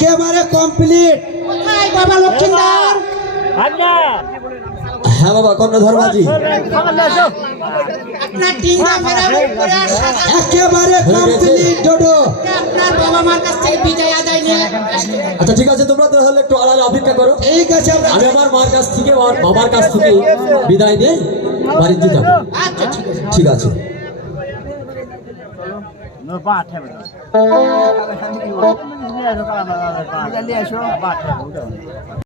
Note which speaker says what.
Speaker 1: একেবারে
Speaker 2: কমপ্লিট বাবা হ্যাঁ বাবা
Speaker 1: কর্ণধরবাজি বাবা মার কাছ থেকে বিদায় নিয়ে
Speaker 2: আচ্ছা ঠিক আছে তোমরা তাহলে একটু করো।
Speaker 3: ঠিক আছে
Speaker 2: আমি আমার মার কাছ থেকে আমার বাবার কাছ থেকে বিদায় বাড়িতে যাব।
Speaker 1: আচ্ছা,
Speaker 2: ঠিক আছে।
Speaker 4: বাট